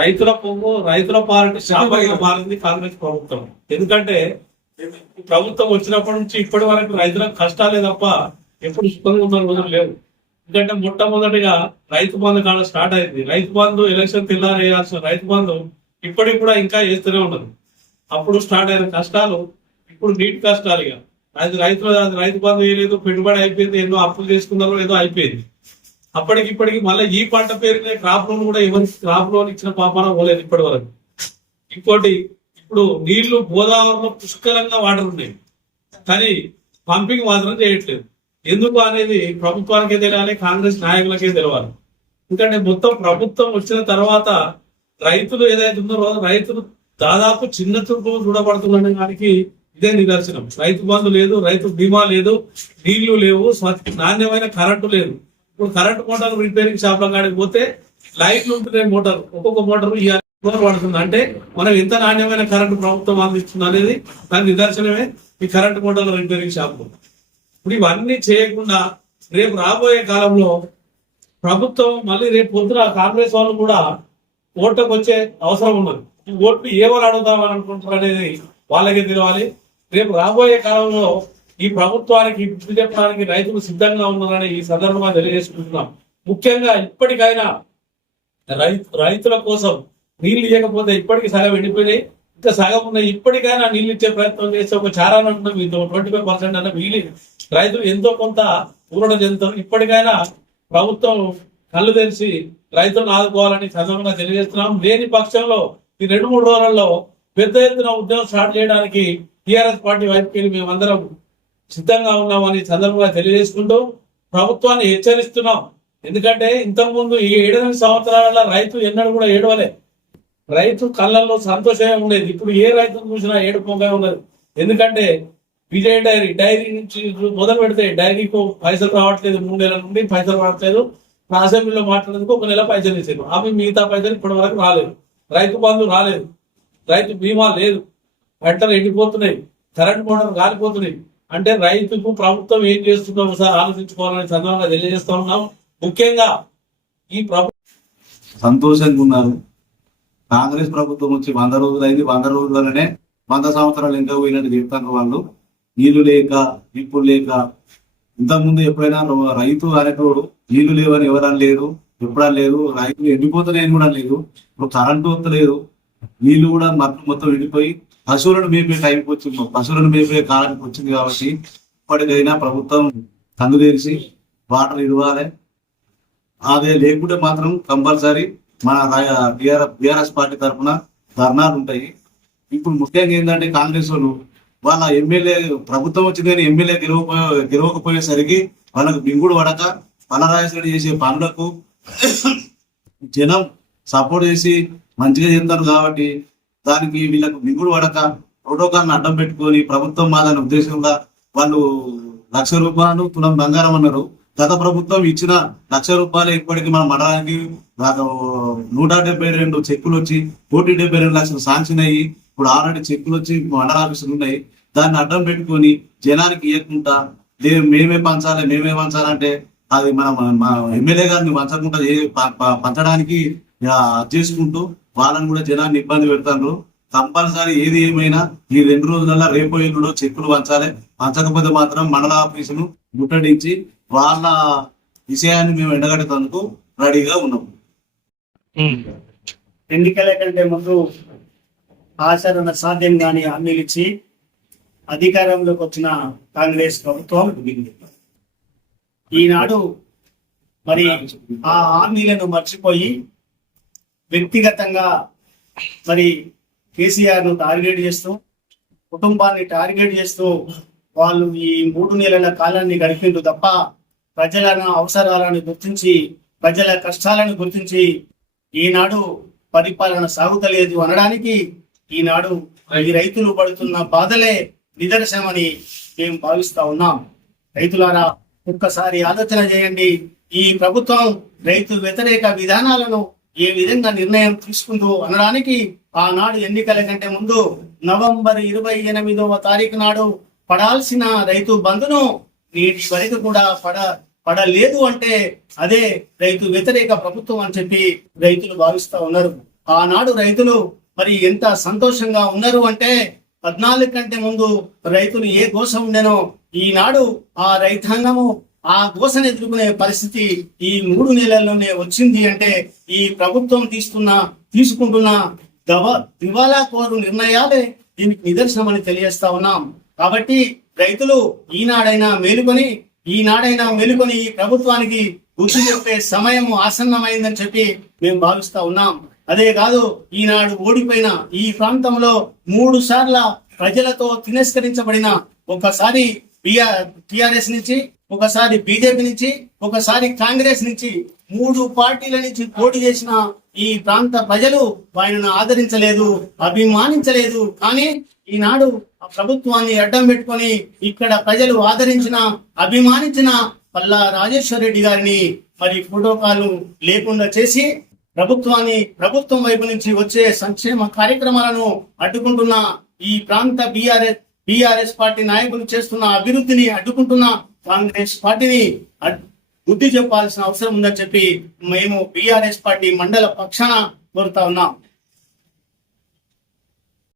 రైతుల పొంగు రైతుల పార్టీ శాపంగా మారింది కాంగ్రెస్ ప్రభుత్వం. ఎందుకంటే ప్రభుత్వం వచ్చినప్పటి నుంచి ఇప్పటి వరకు రైతులకు కష్టాలే తప్ప ఎప్పుడు సుఖంగా ఉన్న రోజులు లేవు. ఎందుకంటే మొట్టమొదటిగా రైతు బంధు కాడ స్టార్ట్ అయింది. రైతు బంధు ఎలక్షన్ తెల్లారి వేయాల్సిన రైతు బంధు ఇప్పటికి కూడా ఇంకా వేస్తూనే ఉన్నది. అప్పుడు స్టార్ట్ అయిన కష్టాలు ఇప్పుడు నీటి కష్టాలు ఇక. అది రైతులు రైతు బంధు వేయలేదు పెట్టుబడి అయిపోయింది ఎన్నో అప్పులు చేసుకున్నారో ఏదో అయిపోయింది. అప్పటికి ఇప్పటికి మళ్ళీ ఈ పంట పేరునే క్రాప్ లోన్ కూడా ఎవరికి క్రాప్ లోన్ ఇచ్చిన పాపాన పోలేదు ఇప్పటి వరకు. ఇంకోటి ఇప్పుడు నీళ్ళు గోదావరిలో పుష్కలంగా వాటర్ ఉన్నాయి. కానీ పంపింగ్ మాత్రం చేయట్లేదు. ఎందుకు అనేది ప్రభుత్వానికే తెలియాలి కాంగ్రెస్ నాయకులకే తెలియాలి ఎందుకంటే మొత్తం ప్రభుత్వం వచ్చిన తర్వాత రైతులు ఏదైతే ఉందో రైతులు దాదాపు చిన్న చూపు చూడబడుతుందనే దానికి ఇదే నిదర్శనం. రైతు బంధు లేదు రైతు బీమా లేదు నీళ్ళు లేవు నాణ్యమైన కరెంటు లేదు. ఇప్పుడు కరెంట్ మోటార్ రిపేరింగ్ షాప్లో కాడికి పోతే లైట్లు ఉంటున్నాయి మోటార్. ఒక్కొక్క మోటార్ ఇవాళ పడుతుంది అంటే మనం ఎంత నాణ్యమైన కరెంటు ప్రభుత్వం అందిస్తుంది అనేది దాని నిదర్శనమే ఈ కరెంట్ మోటార్ రిపేరింగ్ షాపు. ఇప్పుడు ఇవన్నీ చేయకుండా రేపు రాబోయే కాలంలో ప్రభుత్వం మళ్ళీ రేపు పొద్దున కాంగ్రెస్ వాళ్ళు కూడా ఓట్లకు వచ్చే అవసరం ఉన్నది. ఓట్లు ఏమని అడుగుదామని అనుకుంటారు అనేది వాళ్ళకే తెలియాలి. రేపు రాబోయే కాలంలో ఈ ప్రభుత్వానికి బుద్ధి చెప్పడానికి రైతులు సిద్ధంగా ఉన్నారని ఈ సందర్భంగా తెలియజేసుకుంటున్నాం. ముఖ్యంగా ఇప్పటికైనా రైతుల కోసం నీళ్ళు ఇవ్వకపోతే ఇప్పటికి సగం ఎండిపోయినాయి. ఇంకా సగం ఉన్నాయి. ఇప్పటికైనా నీళ్ళు ఇచ్చే ప్రయత్నం చేస్తే ఒక చారాన్ని మీతో ట్వంటీ ఫైవ్ పర్సెంట్ అన్న మిగిలి రైతులు ఎంతో కొంత ఊరట చెందుతారు. ఇప్పటికైనా ప్రభుత్వం కళ్ళు తెరిచి రైతులను ఆదుకోవాలని సందర్భంగా తెలియజేస్తున్నాం. లేని పక్షంలో ఈ రెండు మూడు రోజులలో పెద్ద ఎత్తున ఉద్యమం స్టార్ట్ చేయడానికి టీఆర్ఎస్ పార్టీ వైపుకి మేమందరం సిద్ధంగా ఉన్నామని సందర్భంగా తెలియజేసుకుంటూ ప్రభుత్వాన్ని హెచ్చరిస్తున్నాం. ఎందుకంటే ఇంతకుముందు ఈ ఏడెనిమిది సంవత్సరాల రైతు ఎన్నడూ కూడా ఏడవలే. రైతు కళ్ళల్లో సంతోషమే ఉండేది. ఇప్పుడు ఏ రైతును చూసినా ఏడుపోగా ఉన్నది. ఎందుకంటే విజయ డైరీ డైరీ నుంచి మొదలు పెడితే డైరీకి పైసలు రావట్లేదు. మూడు నెలల నుండి పైసలు రావట్లేదు. నా అసెంబ్లీలో మాట్లాడేందుకు ఒక నెల పైసలు ఇచ్చారు. అవి మిగతా పైసలు ఇప్పటి వరకు రాలేదు. రైతు బంధు రాలేదు. రైతు బీమా లేదు. పంటలు ఎండిపోతున్నాయి. కరెంట్ మోటార్ కాలిపోతున్నాయి. అంటే రైతుకు ప్రభుత్వం ఏం చేస్తుందో ఒకసారి ఆలోచించుకోవాలని సందర్భంగా తెలియజేస్తా ఉన్నాం. ముఖ్యంగా ఈ ప్రభుత్వం సంతోషంగా ఉన్నారు. కాంగ్రెస్ ప్రభుత్వం వచ్చి వంద రోజులు అయింది వంద రోజులనే వంద సంవత్సరాలు ఇంకా పోయినట్టు చెప్తాను వాళ్ళు. నీళ్ళు లేక నిప్పులు లేక. ఇంతకుముందు ఎప్పుడైనా రైతు అనేటోడు నీళ్ళు లేవని ఎవరని లేదు ఎప్పుడా లేదు రైతులు ఎండిపోతున్నాయని కూడా లేదు. ఇప్పుడు కరెంటు వస్తలేదు. నీళ్ళు కూడా మొత్తం మొత్తం ఎండిపోయి పశువులను మేపే టైంకి వచ్చింది. పశువులను మేపే కాలానికి వచ్చింది కాబట్టి ఇప్పటికైనా ప్రభుత్వం కన్ను వాటర్ ఇవ్వాలి. అదే లేకుంటే మాత్రం కంపల్సరీ మన బీఆర్ఎస్ పార్టీ తరఫున ధర్నాలు ఉంటాయి. ఇప్పుడు ముఖ్యంగా ఏంటంటే కాంగ్రెస్ వాళ్ళు వాళ్ళ ఎమ్మెల్యే ప్రభుత్వం వచ్చింది కానీ ఎమ్మెల్యే గెలవకపో గెలవకపోయేసరికి వాళ్ళకు బింగుడు పడక పనరాజరెడ్డి చేసే పనులకు జనం సపోర్ట్ చేసి మంచిగా చేస్తారు కాబట్టి దానికి వీళ్ళకు మిగుడు పడక ప్రోటోకాల్ని అడ్డం పెట్టుకొని ప్రభుత్వం మాదనే ఉద్దేశంగా వాళ్ళు లక్ష రూపాయలు తులం బంగారం అన్నారు. గత ప్రభుత్వం ఇచ్చిన లక్ష రూపాయలు ఇప్పటికి మనం మండలానికి నూట డెబ్బై రెండు చెక్కులు వచ్చి కోటి డెబ్బై రెండు లక్షలు శాంక్షన్ అయ్యి ఇప్పుడు ఆల్రెడీ చెక్కులు వచ్చి మండల ఆఫీసులు ఉన్నాయి. దాన్ని అడ్డం పెట్టుకొని జనానికి ఇవ్వకుండా మేమే పంచాలి మేమే పంచాలంటే అది మన మా ఎమ్మెల్యే గారిని పంచకుండా పంచడానికి చేసుకుంటూ వాళ్ళని కూడా జనాన్ని ఇబ్బంది పెడతారు కంపల్సరీ ఏది ఏమైనా ఈ రెండు రోజులలో రేపు ఎల్లుడో చెక్కులు పంచాలి. పంచకపోతే మాత్రం మండల ఆఫీసును ముట్టడించి వాళ్ళ విషయాన్ని మేము ఎండగట్టేందుకు రెడీగా ఉన్నాం. ఎన్నికల కంటే ముందు ఆచరణ సాధ్యం కాని హామీలు ఇచ్చి అధికారంలోకి వచ్చిన కాంగ్రెస్ ప్రభుత్వం ఈనాడు మరి ఆ హామీలను మర్చిపోయి వ్యక్తిగతంగా మరి కేసీఆర్ను టార్గెట్ చేస్తూ కుటుంబాన్ని టార్గెట్ చేస్తూ వాళ్ళు ఈ మూడు నెలల కాలాన్ని గడిపిండు తప్ప ప్రజల అవసరాలను గుర్తించి ప్రజల కష్టాలను గుర్తించి ఈనాడు పరిపాలన సాగుతలేదు అనడానికి ఈనాడు ఈ రైతులు పడుతున్న బాధలే నిదర్శనమని మేము భావిస్తా ఉన్నాం. రైతులారా ఒక్కసారి ఆలోచన చేయండి. ఈ ప్రభుత్వం రైతు వ్యతిరేక విధానాలను ఏ విధంగా నిర్ణయం తీసుకుందో అనడానికి ఆనాడు ఎన్నికల కంటే ముందు నవంబర్ ఇరవై ఎనిమిదవ తారీఖు నాడు పడాల్సిన రైతు బంధును నేటి వరకు కూడా పడ పడలేదు అంటే అదే రైతు వ్యతిరేక ప్రభుత్వం అని చెప్పి రైతులు భావిస్తా ఉన్నారు. ఆనాడు రైతులు మరి ఎంత సంతోషంగా ఉన్నారు అంటే పద్నాలుగు కంటే ముందు రైతులు ఏ కోసం ఉండెనో ఈనాడు ఆ రైతాంగము ఆ గోసను ఎదుర్కొనే పరిస్థితి ఈ మూడు నెలల్లోనే వచ్చింది అంటే ఈ ప్రభుత్వం తీసుకున్న తీసుకుంటున్న దవ దివాలా కోరు నిర్ణయాలే దీనికి నిదర్శనమని తెలియజేస్తా ఉన్నాం. కాబట్టి రైతులు ఈనాడైనా మేలుకొని ఈనాడైనా మేలుకొని ఈ ప్రభుత్వానికి గుర్తు చెప్పే సమయం ఆసన్నమైందని చెప్పి మేము భావిస్తా ఉన్నాం. అదే కాదు ఈనాడు ఓడిపోయిన ఈ ప్రాంతంలో మూడు సార్ల ప్రజలతో తిరస్కరించబడిన ఒకసారి టిఆర్ఎస్ నుంచి ఒకసారి బీజేపీ నుంచి ఒకసారి కాంగ్రెస్ నుంచి మూడు పార్టీల నుంచి పోటీ చేసిన ఈ ప్రాంత ప్రజలు ఆయనను ఆదరించలేదు అభిమానించలేదు. కానీ ఈనాడు ఆ ప్రభుత్వాన్ని అడ్డం పెట్టుకొని ఇక్కడ ప్రజలు ఆదరించిన అభిమానించిన పల్లా రాజేశ్వర రెడ్డి గారిని మరి ఫోటోకాలు లేకుండా చేసి ప్రభుత్వాన్ని ప్రభుత్వం వైపు నుంచి వచ్చే సంక్షేమ కార్యక్రమాలను అడ్డుకుంటున్న ఈ ప్రాంత బీఆర్ఎస్ బీఆర్ఎస్ పార్టీ నాయకులు చేస్తున్న అభివృద్ధిని అడ్డుకుంటున్న కాంగ్రెస్ పార్టీని బుద్ధి చెప్పాల్సిన అవసరం ఉందని చెప్పి మేము బీఆర్ఎస్ పార్టీ మండల పక్షాన కోరుతా ఉన్నాం.